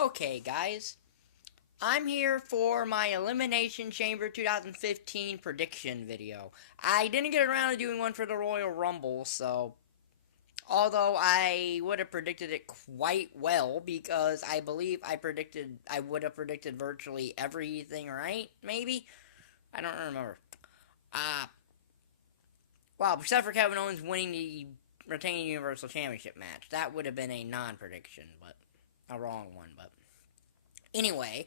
Okay, guys, I'm here for my Elimination Chamber 2015 prediction video. I didn't get around to doing one for the Royal Rumble, so although I would have predicted it quite well because I believe I would have predicted virtually everything right, maybe? I don't remember. Uh, well, except for Kevin Owens winning the retaining Universal Championship match. That would have been a non-prediction, but a wrong one, but anyway.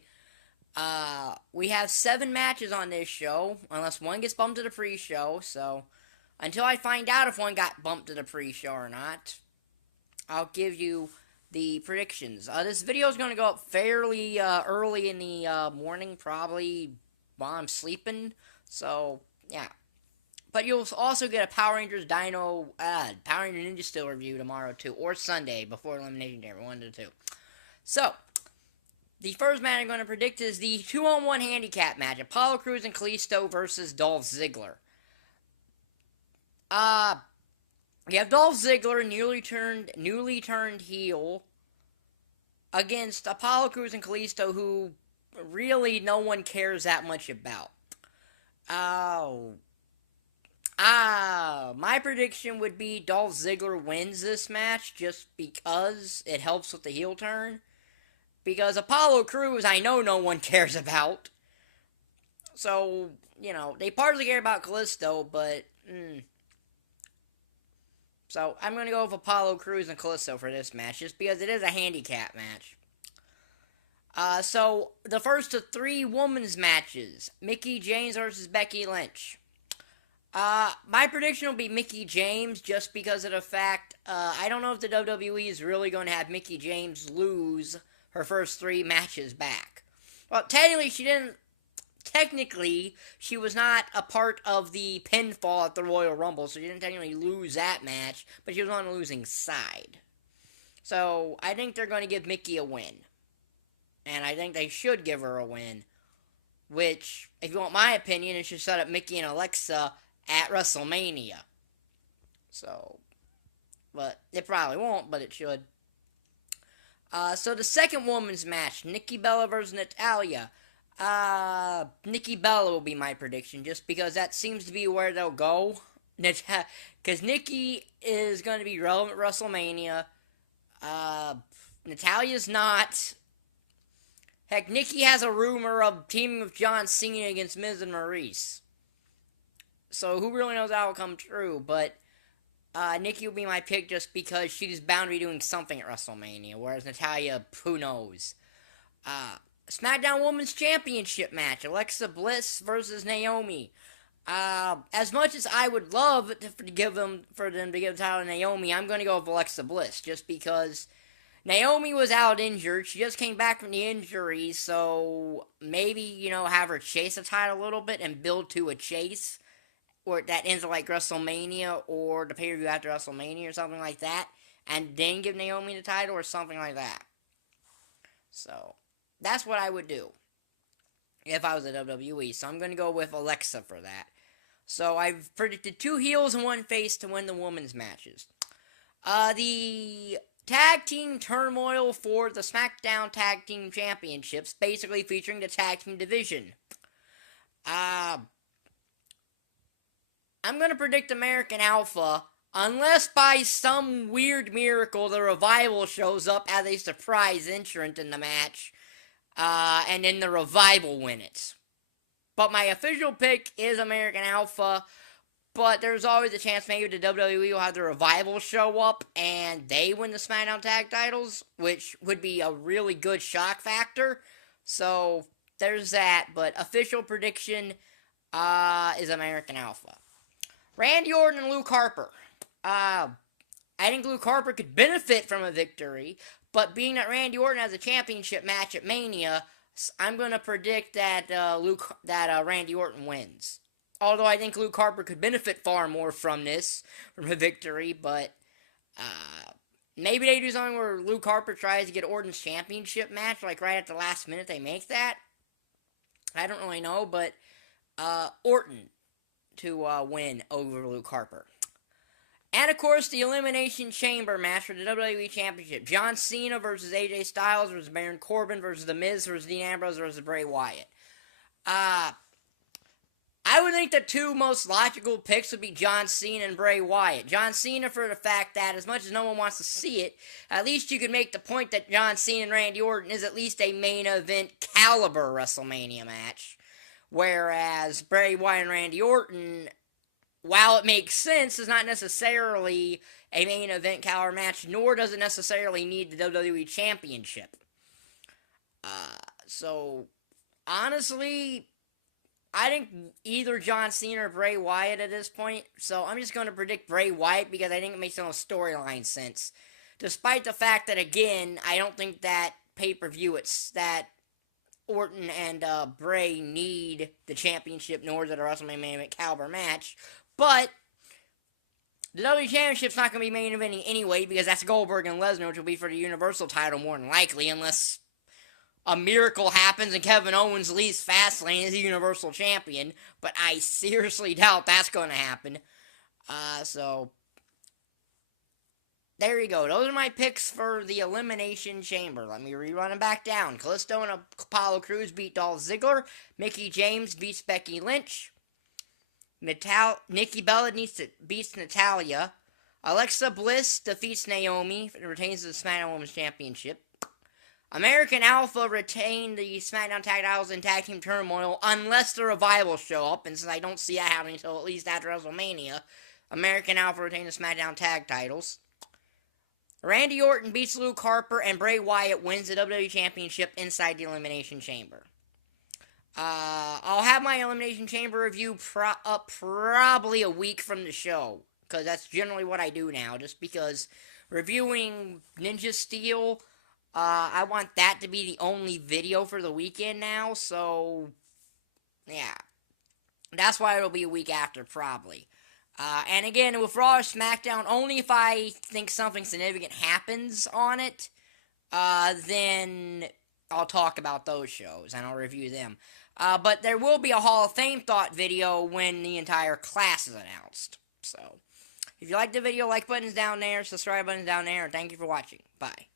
We have 7 matches on this show, unless one gets bumped to the pre-show. So, until I find out if one got bumped to the pre-show or not, I'll give you the predictions. This video is going to go up fairly early in the morning, probably while I'm sleeping. So, yeah. But you'll also get a Power Rangers Power Ranger Ninja Steel review tomorrow too, or Sunday before Elimination Chamber, 1 to 2. So, the first match I'm going to predict is the 2-on-1 handicap match. Apollo Crews and Kalisto versus Dolph Ziggler. You have Dolph Ziggler, newly turned heel, against Apollo Crews and Kalisto, who really no one cares that much about. My prediction would be Dolph Ziggler wins this match just because it helps with the heel turn. Because Apollo Crews, I know no one cares about. So, they partly care about Kalisto, but... So, I'm going to go with Apollo Crews and Kalisto for this match, just because it is a handicap match. So, the first of 3 women's matches. Mickie James versus Becky Lynch. My prediction will be Mickie James, just because of the fact, I don't know if the WWE is really going to have Mickie James lose her first 3 matches back. Well, technically, she was not a part of the pinfall at the Royal Rumble, so she didn't technically lose that match, but she was on the losing side. So, I think they're going to give Mickie a win. And I think they should give her a win. Which, if you want my opinion, it should set up Mickie and Alexa at WrestleMania. So, but it probably won't, but it should. So the second women's match, Nikki Bella versus Natalya. Nikki Bella will be my prediction, just because that seems to be where they'll go. Because Nikki is going to be relevant at WrestleMania. Natalya's not. Heck, Nikki has a rumor of teaming with John Cena against Miz and Maurice. So who really knows how it will come true, but Nikki will be my pick just because she's bound to be doing something at WrestleMania, whereas Natalya, who knows. SmackDown Women's Championship match, Alexa Bliss versus Naomi. As much as I would love for them to give the title to Naomi, I'm going to go with Alexa Bliss, just because Naomi was out injured. She just came back from the injury, so maybe, have her chase the title a little bit and build to a chase. Or that ends like WrestleMania or the pay-per-view after WrestleMania or something like that. And then give Naomi the title or something like that. So, that's what I would do if I was a WWE. So I'm going to go with Alexa for that. So I've predicted 2 heels and 1 face to win the women's matches. The tag team turmoil for the SmackDown Tag Team Championships, basically featuring the tag team division. I'm going to predict American Alpha, unless by some weird miracle the Revival shows up as a surprise entrant in the match, and then the Revival win it. But my official pick is American Alpha, but there's always a chance maybe the WWE will have the Revival show up and they win the SmackDown Tag titles, which would be a really good shock factor. So, there's that, but official prediction is American Alpha. Randy Orton and Luke Harper. I think Luke Harper could benefit from a victory, but being that Randy Orton has a championship match at Mania, I'm going to predict that Randy Orton wins. Although I think Luke Harper could benefit far more from a victory, but maybe they do something where Luke Harper tries to get Orton's championship match, like right at the last minute they make that. I don't really know, but Orton to win over Luke Harper. And of course, the Elimination Chamber match for the WWE Championship. John Cena versus AJ Styles versus Baron Corbin versus The Miz versus Dean Ambrose versus Bray Wyatt. I would think the two most logical picks would be John Cena and Bray Wyatt. John Cena for the fact that as much as no one wants to see it, at least you could make the point that John Cena and Randy Orton is at least a main event caliber WrestleMania match. Whereas Bray Wyatt and Randy Orton, while it makes sense, is not necessarily a main event caliber match, nor does it necessarily need the WWE Championship. So, honestly, I think either John Cena or Bray Wyatt at this point, so I'm just going to predict Bray Wyatt because I think it makes no storyline sense. Despite the fact that, again, I don't think that pay-per-view, it's that Orton and Bray need the championship, nor is it a WrestleMania main event caliber match, but the WWE Championship's not going to be main eventing anyway because that's Goldberg and Lesnar, which will be for the Universal title more than likely, unless a miracle happens and Kevin Owens leaves Fastlane as the Universal Champion, but I seriously doubt that's going to happen. So, there you go. Those are my picks for the Elimination Chamber. Let me rerun them back down. Kalisto and Apollo Crews beat Dolph Ziggler. Mickie James beats Becky Lynch. Nikki Bella beats Natalya. Alexa Bliss defeats Naomi and retains the SmackDown Women's Championship. American Alpha retained the SmackDown Tag Titles in Tag Team Turmoil unless the Revival show up, and since I don't see that happening until at least after WrestleMania, American Alpha retained the SmackDown Tag Titles. Randy Orton beats Luke Harper, and Bray Wyatt wins the WWE Championship inside the Elimination Chamber. I'll have my Elimination Chamber review up probably a week from the show, because that's generally what I do now, just because reviewing Ninja Steel, I want that to be the only video for the weekend now, so, yeah. That's why it'll be a week after, probably. And again, with Raw or SmackDown, only if I think something significant happens on it, then I'll talk about those shows, and I'll review them. But there will be a Hall of Fame thought video when the entire class is announced. So, if you like the video, like button's down there, subscribe button's down there, and thank you for watching. Bye.